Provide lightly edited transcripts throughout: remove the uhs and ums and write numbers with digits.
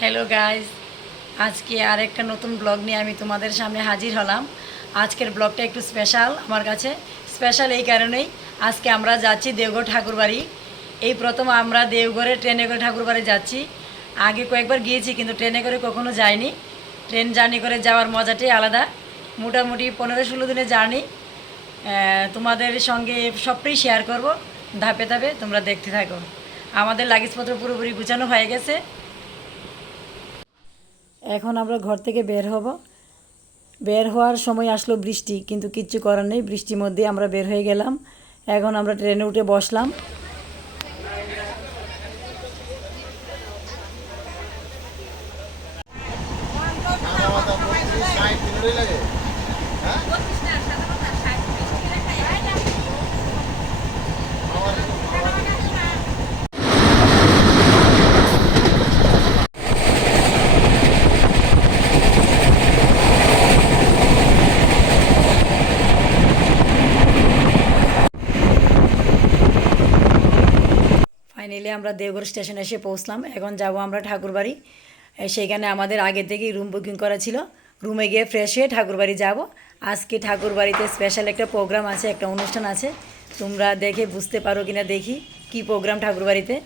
Hello guys, আজকে আরেকটা নতুন ব্লগ নিয়ে আমি তোমাদের সামনে হাজির হলাম। আজকের ব্লগটা একটু স্পেশাল আমার কাছে। স্পেশাল এই কারণেই, আজকে আমরা যাচ্ছি দেওঘর ঠাকুরবাড়ি। এই প্রথম আমরা দেওঘরে ট্রেনে করে ঠাকুরবাড়ি যাচ্ছি। আগে কয়েকবার গিয়েছি কিন্তু ট্রেনে করে কখনো যাইনি। ট্রেন জার্নি করে যাওয়ার মজাটাই আলাদা। মোটামুটি 15-16 দিনের জার্নি। তোমাদের সঙ্গে সবটাই শেয়ার করব ধাপে ধাপে, তোমরা দেখতে থাকো। আমাদের লাগেজপত্র পুরোপুরি গুছানো হয়ে গেছে। এখন আমরা ঘর থেকে বের হব। বের হওয়ার সময় আসলো বৃষ্টি, কিন্তু কিচ্ছু করার নেই, বৃষ্টির মধ্যে আমরা বের হয়ে গেলাম। এখন আমরা ট্রেনে উঠে বসলাম। ফাইনালি আমরা দেওঘর স্টেশনে এসে পৌঁছলাম। এখন যাব আমরা ঠাকুরবাড়ি। সেইখানে আমাদের আগে থেকেই রুম বুকিং করা ছিল। রুমে গিয়ে ফ্রেশ হয়ে ঠাকুরবাড়ি যাব। আজকে ঠাকুরবাড়িতে স্পেশাল একটা প্রোগ্রাম আছে, একটা অনুষ্ঠান আছে। তোমরা দেখে বুঝতে পারো কিনা দেখি কি প্রোগ্রাম ঠাকুরবাড়িতে।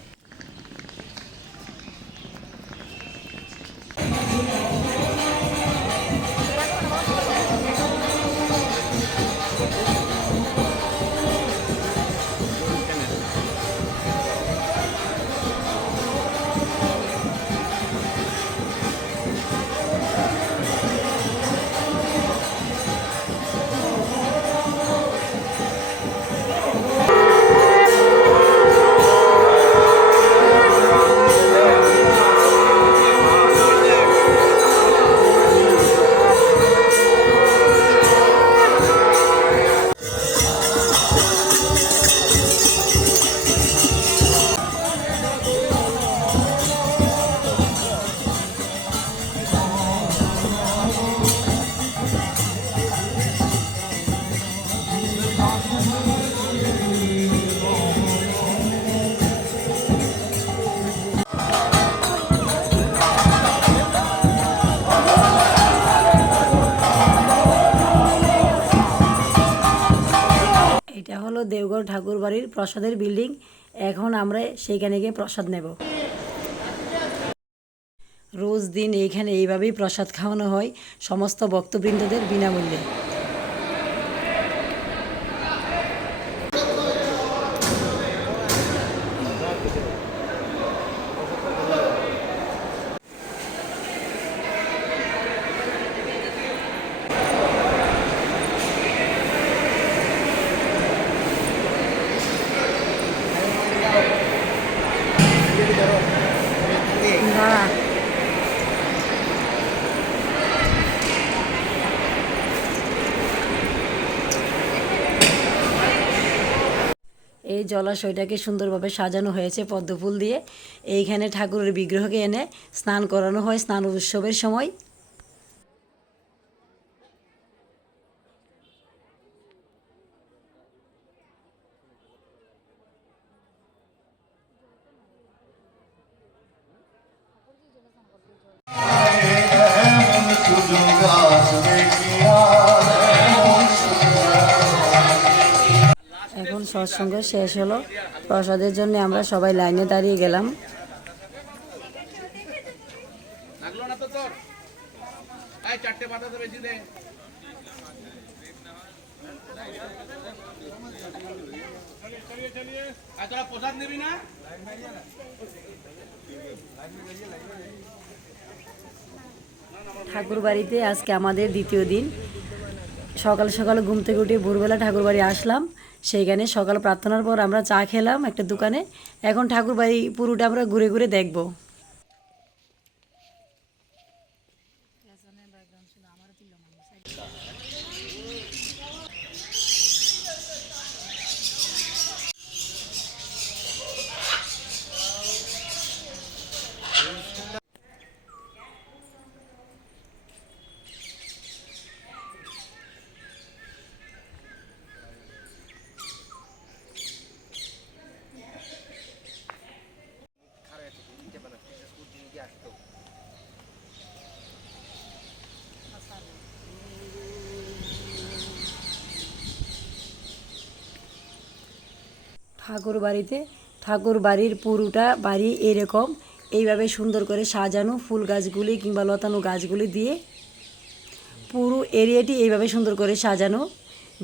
এটা হলো দেওঘর ঠাকুরবাড়ির প্রসাদের বিল্ডিং। এখন আমরা সেইখানে গিয়ে প্রসাদ নেব। রোজ দিন এইখানে এইভাবেই প্রসাদ খাওয়ানো হয় সমস্ত ভক্তবৃন্দদের বিনামূল্যে। এই জলাশয়টাকে সুন্দরভাবে সাজানো হয়েছে পদ্মফুল দিয়ে। এইখানে ঠাকুরের বিগ্রহকে এনে স্নান করানো হয় স্নান উৎসবের সময়। এখন সৎসঙ্গ শেষ হলো। প্রসাদের জন্য আমরা সবাই লাইনে দাঁড়িয়ে গেলাম। ঠাকুর বাড়িতে আজকে আমাদের দ্বিতীয় দিন। সকাল সকাল ঘুম থেকে উঠে ভোরবেলা ঠাকুরবাড়ি আসলাম। সেইখানে সকাল প্রার্থনার পর আমরা চা খেলাম একটা দোকানে। এখন ঠাকুরবাড়ি পুরোটা আমরা ঘুরে ঘুরে দেখব। ঠাকুর বাড়ির পুরোটা বাড়ি এরকম এইভাবে সুন্দর করে সাজানো, ফুল গাছগুলি কিংবা লতানো গাছগুলি দিয়ে পুরো এরিয়াটি এইভাবে সুন্দর করে সাজানো।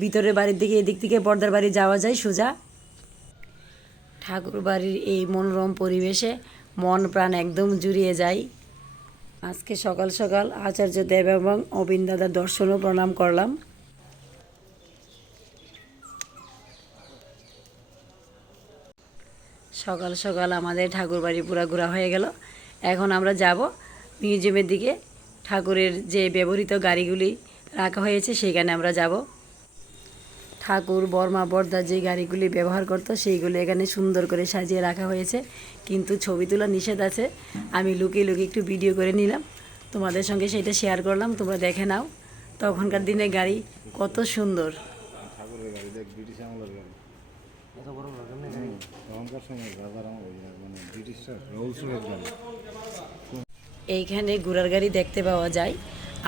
ভিতরের বাড়ির দিকে এদিক থেকে বর্দার বাড়ি যাওয়া যায় সোজা। ঠাকুর বাড়ির এই মনোরম পরিবেশে মন প্রাণ একদম জুড়িয়ে যায়। আজকে সকাল সকাল আচার্য দেব এবং অবিন দাদার দর্শন ও প্রণাম করলাম। সকাল সকাল আমাদের ঠাকুর বাড়ি পুরা ঘোরা হয়ে গেল। এখন আমরা যাব মিউজিয়ামের দিকে। ঠাকুরের যে ব্যবহৃত গাড়িগুলি রাখা হয়েছে সেখানে আমরা যাব। ঠাকুর বর্মা বর্দা যে গাড়িগুলি ব্যবহার করতো সেইগুলি এখানে সুন্দর করে সাজিয়ে রাখা হয়েছে, কিন্তু ছবি তোলা নিষেধ আছে। আমি লুকিয়ে লুকিয়ে একটু ভিডিও করে নিলাম, তোমাদের সঙ্গে সেটা শেয়ার করলাম, তোমরা দেখে নাও। তখনকার দিনের গাড়ি কত সুন্দর। ঠাকুরের গাড়ি দেখ, ব্রিটিশ আমলের গাড়ি, এত বড় গাড়ি তখনকার সময় রাজার মানে ব্রিটিশরা রোলস রয়েস গাড়ি। এইখানে ঘোড়ার গাড়ি দেখতে পাওয়া যায়,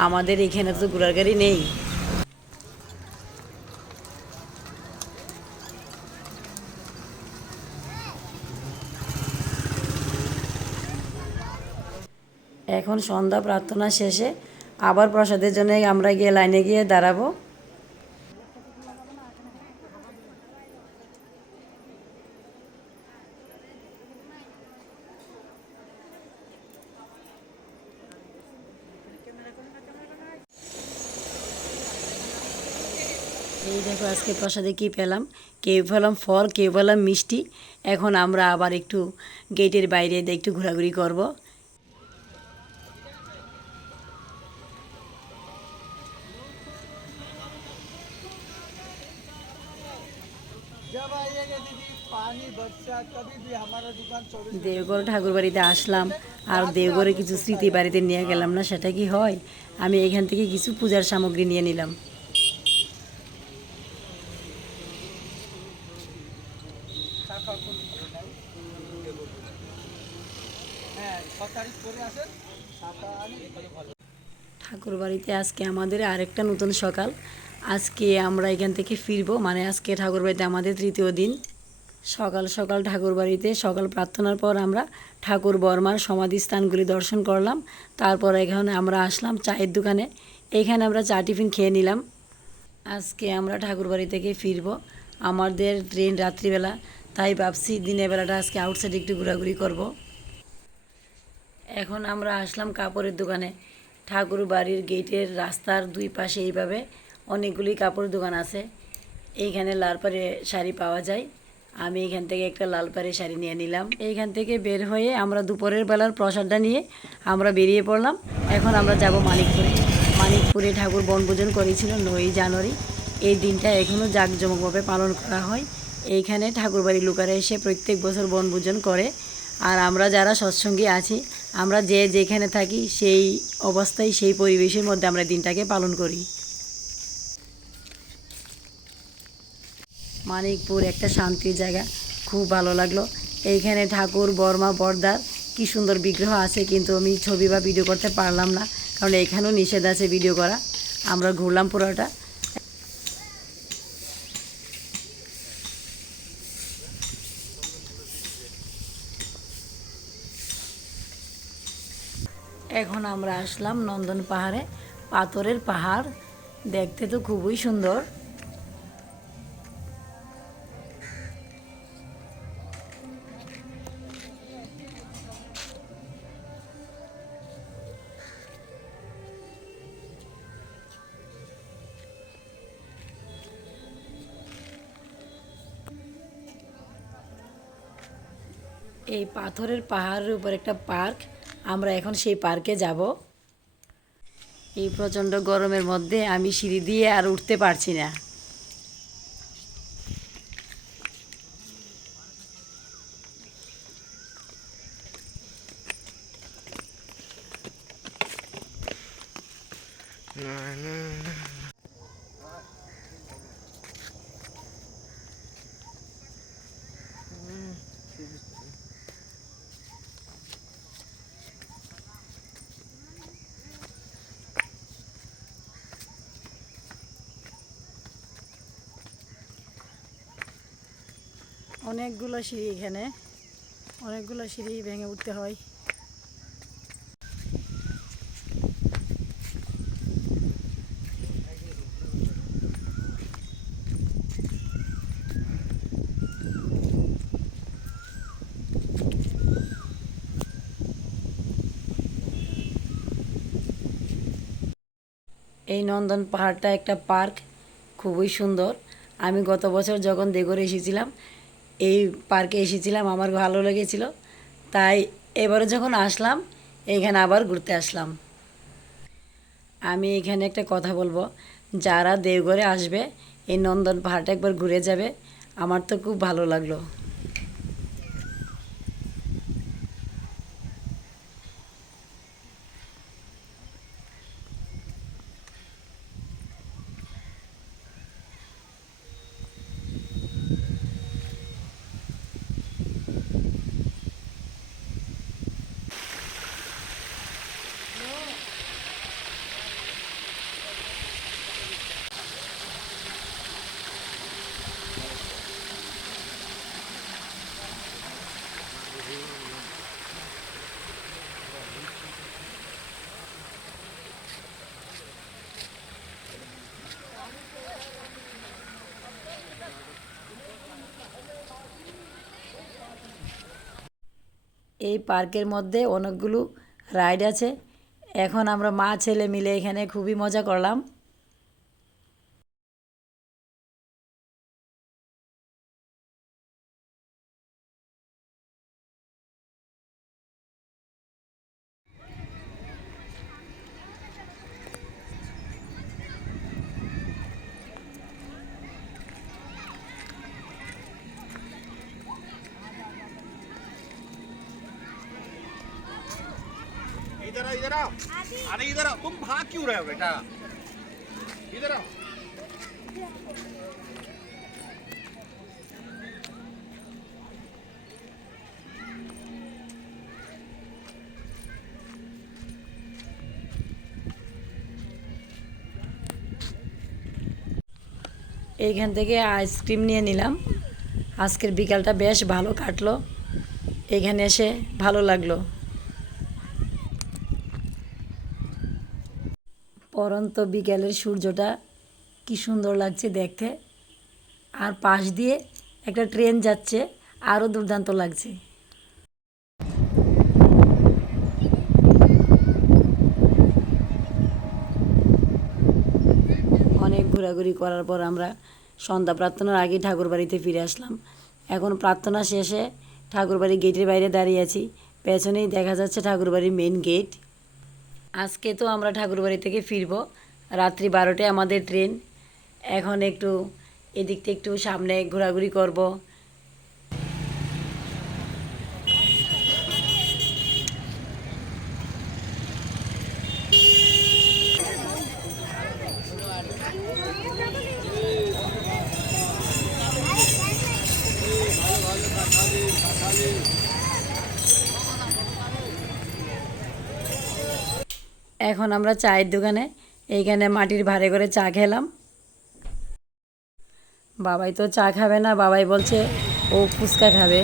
আমাদের এখানে তো ঘোড়ার গাড়ি নেই। এখন সন্ধ্যা প্রার্থনা শেষে আবার প্রসাদের জন্য আমরা গিয়ে লাইনে গিয়ে দাঁড়াবো। এই দেখো আজকে প্রসাদে কি পেলাম, কেউ পেলাম ফল, কেউ পেলাম মিষ্টি। এখন আমরা আবার একটু গেটের বাইরে একটু ঘোরাঘুরি করব। দেওঘর ঠাকুর বাড়িতে আসলাম আর দেওঘরে কিছু স্মৃতি বাড়িতে নিয়ে গেলাম না, সেটা কি হয়? আমি এখান থেকে কিছু পূজার সামগ্রী নিয়ে নিলাম। ঠাকুর বাড়িতে আজকে আমাদের আরেকটা নতুন সকাল। আজকে আমরা এখান থেকে ফিরবো, মানে আজকে ঠাকুর বাড়িতে আমাদের তৃতীয় দিন। সকাল সকাল ঠাকুর বাড়িতে সকাল প্রার্থনার পর আমরা ঠাকুর বর্মার সমাধিস্থানগুলি দর্শন করলাম। তারপর এখানে আমরা আসলাম চায়ের দোকানে, এখানে আমরা চা টিফিন খেয়ে নিলাম। আজকে আমরা ঠাকুর বাড়ি থেকে ফিরবো, আমাদের ট্রেন রাত্রিবেলা, তাই ভাবছি দিনের বেলাটা আজকে আউটসাইডে একটু ঘোরাঘুরি করব। এখন আমরা আসলাম কাপড়ের দোকানে। ঠাকুর বাড়ির গেটের রাস্তার দুই পাশে এইভাবে অনেকগুলি কাপড়ের দোকান আছে। এইখানে লাল পাড়ে শাড়ি পাওয়া যায়। আমি এখান থেকে একটা লাল পাড়ে শাড়ি নিয়ে নিলাম। এইখান থেকে বের হয়ে আমরা দুপুরের বেলার প্রসাদটা নিয়ে আমরা বেরিয়ে পড়লাম। এখন আমরা যাব মানিকপুরে। মানিকপুরে ঠাকুর বনভোজন করেছিল 9ই জানুয়ারি। এই দিনটা এখনও জাঁকজমকভাবে পালন করা হয়। এইখানে ঠাকুরবাড়ির লোকেরা এসে প্রত্যেক বছর বনভোজন করে। আর আমরা যারা সৎসঙ্গী আছি, আমরা যে যেখানে থাকি সেই অবস্থায় সেই পরিবেশের মধ্যে আমরা দিনটাকে পালন করি। মানিকপুর একটা শান্তির জায়গা, খুব ভালো লাগলো। এইখানে ঠাকুর বর্মা বর্দার কি সুন্দর বিগ্রহ আছে, কিন্তু আমি ছবি বা ভিডিও করতে পারলাম না, কারণ এখানেও নিষেধ আছে ভিডিও করা। আমরা ঘুরলাম পুরোটা। এখন আমরা আসলাম নন্দন পাহাড়ে। পাথরের পাহাড়, দেখতে তো খুবই সুন্দর। এই পাথরের পাহাড়ের উপর একটা পার্ক, আমরা এখন সেই পার্কে যাব। এই প্রচণ্ড গরমের মধ্যে আমি সিঁড়ি দিয়ে আর উঠতে পারছি না। অনেকগুলো সিঁড়ি, এখানে অনেকগুলো সিঁড়ি ভেঙে উঠতে হয়। এই নন্দন পাহাড়টা একটা পার্ক, খুবই সুন্দর। আমি গত বছর যখন দেগরে এসেছিলাম, এই পার্কে এসেছিলাম, আমার ভালো লেগেছিল। তাই এবারে যখন আসলাম, এইখানে আবার ঘুরতে আসলাম। আমি এখানে একটা কথা বলবো, যারা দেওঘরে আসবে এই নন্দন পাহাড়টা একবার ঘুরে যাবে। আমার তো খুব ভালো লাগলো। এই পার্কের মধ্যে অনেকগুলো রাইড আছে। এখন আমরা মা ছেলে মিলে এখানে খুবই মজা করলাম। इधर आओ इधर आओ। अरे इधर आओ, तुम भाग क्यों रहे हो बेटा? इधर आओ। এইখান থেকে আইসক্রিম নিয়ে নিলাম। আজকের বিকালটা বেশ ভালো কাটলো, এখানে এসে ভালো লাগলো। পরন্ত বিকেলের সূর্যটা কি সুন্দর লাগছে দেখতে। আর পাশ দিয়ে একটা ট্রেন যাচ্ছে, আরও দুর্দান্ত লাগছে। অনেক ঘোরাঘুরি করার পর আমরা সন্ধ্যা প্রার্থনার আগে ঠাকুর বাড়িতে ফিরে আসলাম। এখন প্রার্থনা শেষে ঠাকুরবাড়ি গেটের বাইরে দাঁড়িয়ে আছি। পেছনেই দেখা যাচ্ছে ঠাকুরবাড়ির মেন গেট। আজকে তো আমরা ঠাকুরবাড়ি থেকে ফিরবো, রাত্রি 12টায় আমাদের ট্রেন। এখন একটু এদিক থেকে একটু সামনে ঘোরাঘুরি করব। এখন আমরা চায়ের দোকানে এইখানে মাটির ভাঁড়ে করে চা খেলাম। বাবাই তো চা খাবে না, বাবাই বলছে ও ফুচকা খাবে।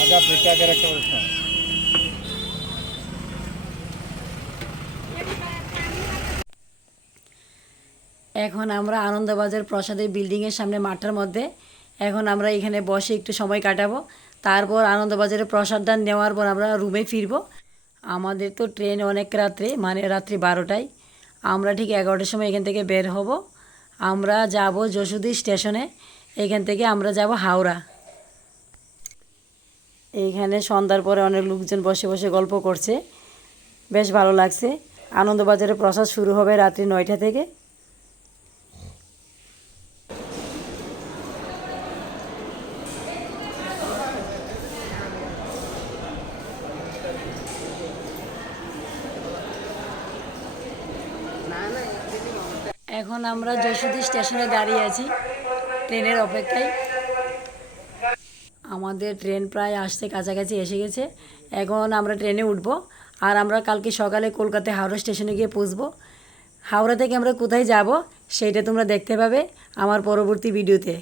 আগে আপনি ট্যাগের একটা প্রশ্ন। এখন আমরা আনন্দবাজার প্রসাদের বিল্ডিংয়ের সামনে মাঠটার মধ্যে, এখন আমরা এখানে বসে একটু সময় কাটাবো। তারপর আনন্দবাজারের প্রসাদটা নেওয়ার পর আমরা রুমে ফিরবো। আমাদের তো ট্রেন অনেক রাত্রে, মানে রাত্রি 12টায়। আমরা ঠিক 11টার সময় এখান থেকে বের হব। আমরা যাব যশোদী স্টেশনে, এখান থেকে আমরা যাব হাওড়া। এইখানে সন্ধ্যার পরে অনেক লোকজন বসে বসে গল্প করছে, বেশ ভালো লাগছে। আনন্দবাজারের প্রসাদ শুরু হবে রাত্রি 9টা থেকে। এখন আমরা যশোদী স্টেশনে দাঁড়িয়ে আছি ট্রেনের অপেক্ষায়। আমাদের ট্রেন প্রায় আসতে কাছাকাছি এসে গেছে। এখন আমরা ট্রেনে উঠবো আর আমরা কালকে সকালে কলকাতায় হাওড়া স্টেশনে গিয়ে পৌঁছবো। হাওড়া থেকে আমরা কোথায় যাব সেইটা তোমরা দেখতে পাবে আমার পরবর্তী ভিডিওতে।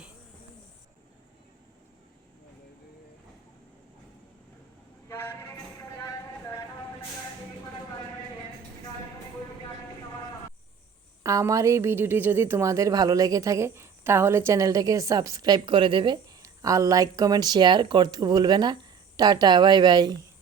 আমার এই ভিডিওটি যদি তোমাদের ভালো লেগে থাকে তাহলে চ্যানেলটাকে সাবস্ক্রাইব করে দেবে আর লাইক কমেন্ট শেয়ার করতে ভুলবে না। Tata, bye bye.